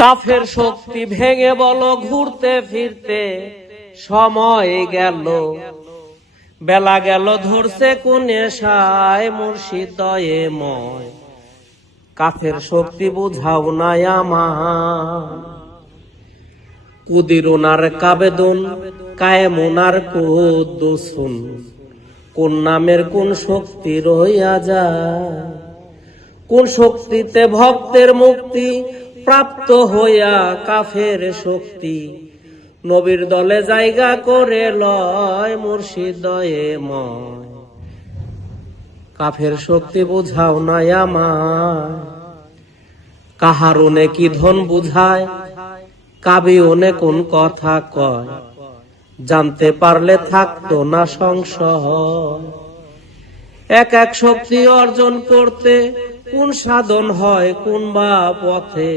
কাফের শক্তি ভেঙে বলো ঘুরতে ফিরতে সময় গেল, বেলা গেল ধরছে কোন নেশায় মুর্শিদ দয়ে ময়। কাফের শক্তি বুঝাও নাই আমার, কুদির ওনার কাবেদন কায়েম ওনার কুদ্দুসুন। কোন নামের কোন শক্তি রইয়া যায়, কোন শক্তিতে ভক্তের মুক্তি প্রাপ্ত হইয়া কাফের শক্তি নবীর দলে জায়গা করে লয় মুর্শিদ দয়ে ময়। কাফের শক্তি বুঝাও নাই আমার, কাহারুনে কি ধন বুঝায় কাবিউনে কোন কথা কয়। জানতে পারলে থাকতো না সংশয়, এক এক শক্তি অর্জন করতে কোন সাধন হয় কোন বা পথে।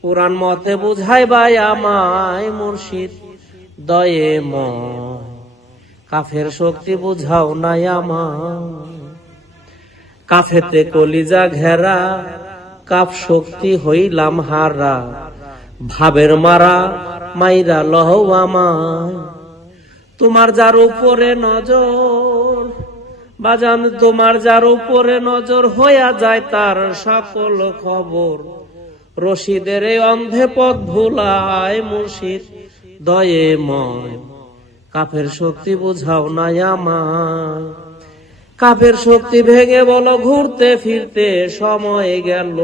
পুরাণ মতে বুঝাই ভাই আমায় মুর্শিদ দয়ে ময়। কাফের শক্তি বুঝাও নাই আমার, কাফেতে কলিজা ঘেরা কাফ শক্তি হইলাম হারা। ভাবের মারা মাইরা লহ আমায়, তোমার যার উপরে নজর বাজান, তোমার যার উপরে নজর হইয়া যায় তার সকল খবর। রশিদের এই অন্ধে পথ ভুলায় মুর্শিদ দয়ে ময়। কাফের শক্তি বুঝাও নাই আমার, কাফের শক্তি ভেঙে বলো ঘুরতে ফিরতে সময় গেল,